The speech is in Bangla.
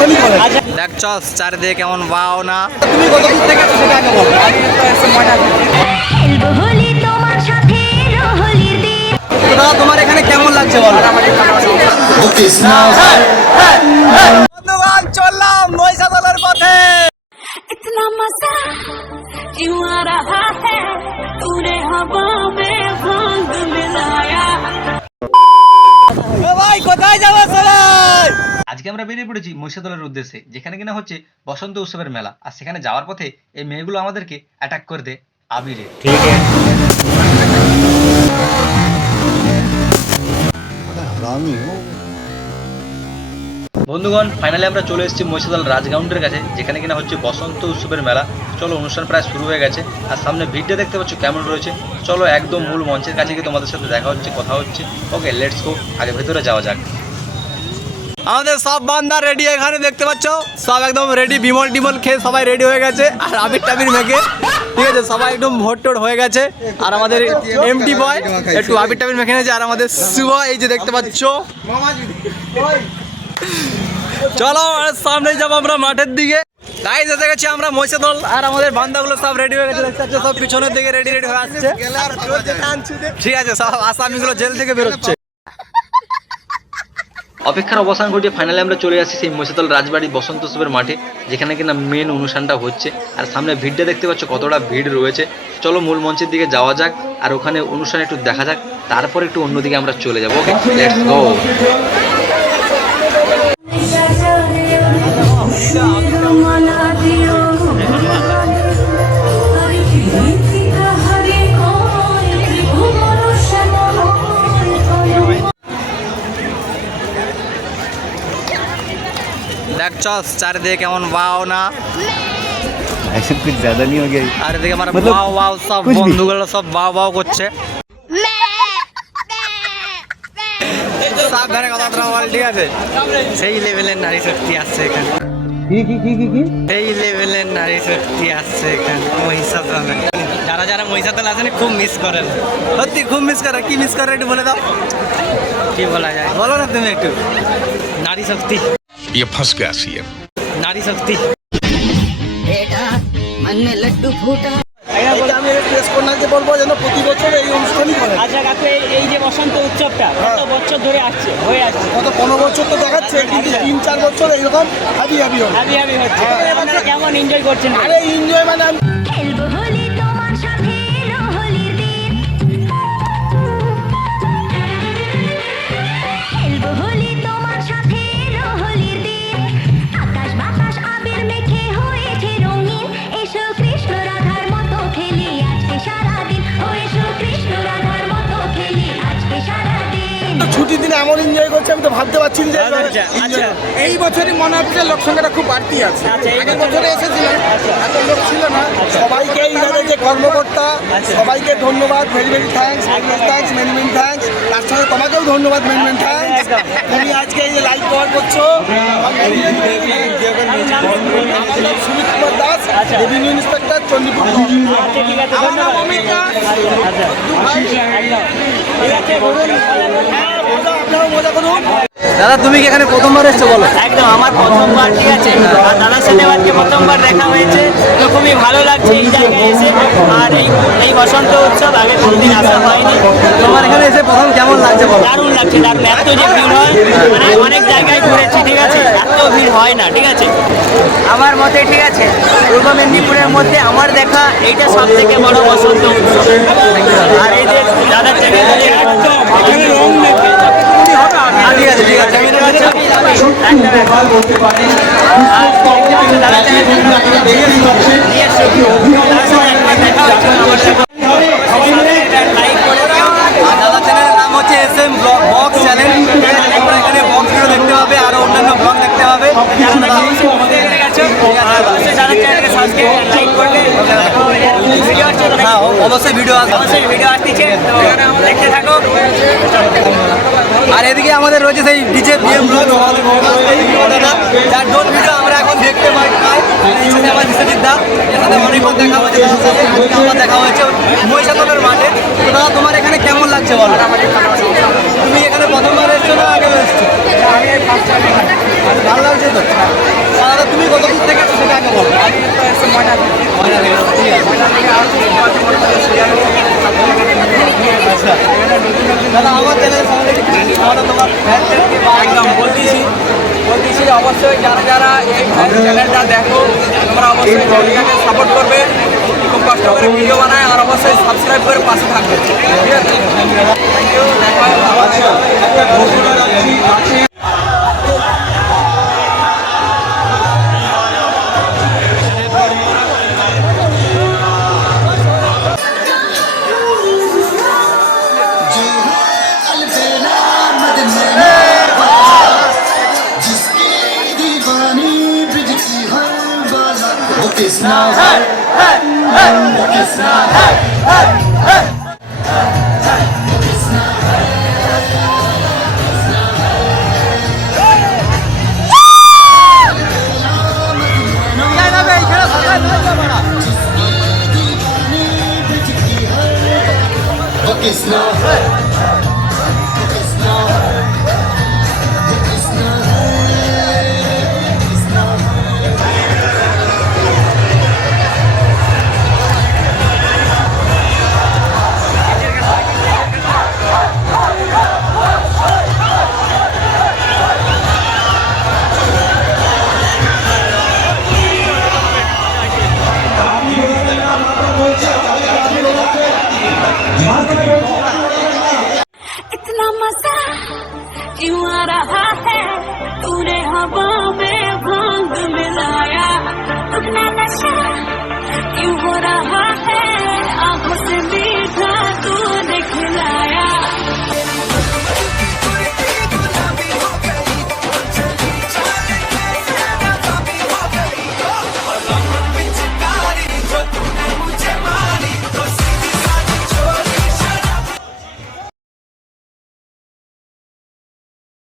অনুষ্ঠানই করেন দেখছ চারিদিকে কেমন বাও না তুমি কত দূর থেকে এসেছো সেটা আগে বলো খেলবো হোলি তোমার সাথে এলো হোলির দিন তো দাদা তোমার এখানে কেমন লাগছে বলো বন্ধুগণ চললাম মহিষাদলের পথে इतना मजा क्यों आ रहा है तूने हवा में भांग मिलाया এ ভাই কোথায় যাবো সবাই আজকে আমরা বেরিয়ে পড়েছি মহিষাদলের উদ্দেশ্যে যেখানে কিনা হচ্ছে বসন্ত উৎসবের মেলা। আর সেখানে যাওয়ার পথে এই মেয়েগুলো আমাদেরকে অ্যাটাক করে দেয় আবিরে। ঠিক বন্ধুগণ ফাইনালি আমরা চলে এসেছি মহিষাদল রাজগ্রাউন্ডের কাছে যেখানে কিনা হচ্ছে বসন্ত উৎসবের মেলা। চলো অনুষ্ঠান প্রায় শুরু হয়ে গেছে। আর সামনে ভিড়টা দেখতে পাচ্ছ কেমন রয়েছে? চলো একদম মূল মঞ্চের কাছে গিয়ে তোমাদের সাথে দেখা হচ্ছে কথা হচ্ছে। ওকে লেটস গো আগে ভেতরে যাওয়া যাক। আমাদের সব বান্দা রেডি এখানে দেখতে পাচ্ছ? সব একদম রেডি বিমল টিমল খেয়ে সবাই রেডি হয়ে গেছে। আর আবির টাবির মেঘে ঠিক আছে, সবাই একদম ভোট টোট হয়ে গেছে। আর আমাদের এমটি বয় একটু আবির টাবির মেখে নিয়েছে, আর আমাদের শুভ, এই যে দেখতে পাচ্ছ। চলো, আর সামনে যাব আমরা মাঠের দিকে। গাইজ এসে গেছি আমরা মহিষাদল, আর আমাদের বান্দাগুলো সব রেডি হয়ে গেছে সব পিছনের দিকে রেডি রেডি হয়ে আসছে। ঠিক আছে, সব আসামিগুলো জেল থেকে বেরোচ্ছে। অপেক্ষার অবসান ঘটিয়ে ফাইনালে আমরা চলে আসি সেই মহিষাতল রাজবাড়ি বসন্ত উৎসবের মাঠে, যেখানে কিনা মেন অনুষ্ঠানটা হচ্ছে। আর সামনে ভিড়টা দেখতে পাচ্ছ, কতটা ভিড় রয়েছে। চলো মূল মঞ্চের দিকে যাওয়া যাক, আর ওখানে অনুষ্ঠান একটু দেখা যাক, তারপর একটু অন্যদিকে আমরা চলে যাব। ওকে লেটস গো দেখছ চারিদিকে কেমন বাও না ऐसे कुछ ज्यादा नहीं हो गया আর এদিকে আমার মতলব বাও বাও সব কুছ ভি। বন্ধুগুলো সব বাও বাও করছে সাবধানে কথা বলা বল, ঠিক আছে সেই লেভেলের নারী শক্তি আসছে এখানে কি কি কি কি কি এই লেভেলের নারী শক্তি আসছে এখানে মহিষাদলে যারা যারা মহিষাদল আছেন খুব মিস করেন সত্যি খুব মিস করে কি মিস করে একটু বলে দাও কি বলা যায় বলো না তুমি একটু নারী শক্তি ये फंस गया सीएम নারী শক্তি আমি রিকোয়েস্ট করনাকে বলবো যেন প্রতি বছর এই অনুষ্ঠানই করে আচ্ছা কাকু এই- এই যে বসন্ত উৎসবটা কত বছর ধরে আসছে হয়ে আসছে গত পনেরো বছর তো দেখাচ্ছে কিন্তু তিন চার বছর এইরকম হাবি হাবি হবে হাবি হাবি হচ্ছে আপনারা কেমন এনজয় করছেন আরে এনজয় মানে আমি দিনে এমন এনজয় করছে আমি তো ভাবতে পারছি না যে আচ্ছা, আচ্ছা। এই বছরই মনে হচ্ছে লোক সংখ্যাটা খুব বাড়তি আছে। আচ্ছা, এই আগের বছরে এসেছিলাম এত লোক ছিল না। সবাইকে এইভাবে যে কর্মকর্তা আচ্ছা। সবাইকে ধন্যবাদ very very very very many many thanks তার সঙ্গে তোমাকেও ধন্যবাদ মেনি মেনি থ্যাঙ্কস একদম। তুমি আজকে এই যে লাইভ কভার করছ আমার নাম সুমিত কুমার আচ্ছা। রেভিনিউ ইন্সপেক্টর আচ্ছা আছে আমার নাম অমিত দাস। আচ্ছা বলুন। হ্যাঁ, মজা করুন। দাদা তুমি কি এখানে প্রথমবার এসছো বলো? একদম আমার প্রথমবার ঠিক আছে। আর দাদার সাথে আজকে প্রথমবার দেখা হয়েছে। তো খুবই ভালো লাগছে এই জায়গায় এসে। আর এই এই বসন্ত উৎসব আগে কোনোদিন আসা হয়নি। তোমার এখানে এসে প্রথম কেমন লাগছে বলো? দারুণ লাগছে দারুণ। এত যে ভিড় হয় মানে অনেক জায়গায় ঘুরেছি ঠিক আছে? এত ভিড় হয় না ঠিক আছে? আমার মতে ঠিক আছে। পূর্ব মেদিনীপুরের মধ্যে আমার দেখা এইটা সব থেকে বড় বসন্ত উৎসব। আর এই যে দাদা চ্যানেলের নাম হচ্ছে S M blog box channel তোমরা এখানে বক্স ভিডিও দেখতে পাবে আর অন্যান্য ব্লগ দেখতে পাবে যারা নাকি অবশ্যই মধ্যে এখানে গেছো আর অবশ্যই যারা চ্যানেলকে সাবস্ক্রাইব লাইক করবে ভিডিও হচ্ছে তো হ্যাঁ অবশ্যই ভিডিও অবশ্যই ভিডিও আসতেছে, তো দেখতে থাকো। আর এদিকে আমাদের রয়েছে সেই ডিজে বিএম যার ডোন ভিডিও আমরা এখন দেখতে পাই। আমার বিশ্বজিৎ দা, এর সাথে অনেকবার দেখা হয়েছে আমার দেখা হয়েছে মহিষাতলের মাঠে। তো দাদা, তোমার এখানে কেমন লাগছে বলো তুমি এখানে প্রথমবার এসছো না আগে এসছো ভালো লাগছে তো কত দূর থেকে এসেছ সেটা আগে বলো ময়না থেকে, ঠিক আছে। আচ্ছা। দাদা আমার ফ্যান একদম বলতেছি বলতেছি অবশ্যই যারা যারা এই চ্যানেলটা দেখো তোমরা অবশ্যই চ্যানেলটাকে সাপোর্ট করবে খুব কষ্ট করে ভিডিও বানায় আর অবশ্যই সাবস্ক্রাইব করে পাশে থাকবে। ঠিক আছে? থ্যাংক ইউ দেখা not hey, hey, hey. Look, it's not hey, hey, hey. It's not hey.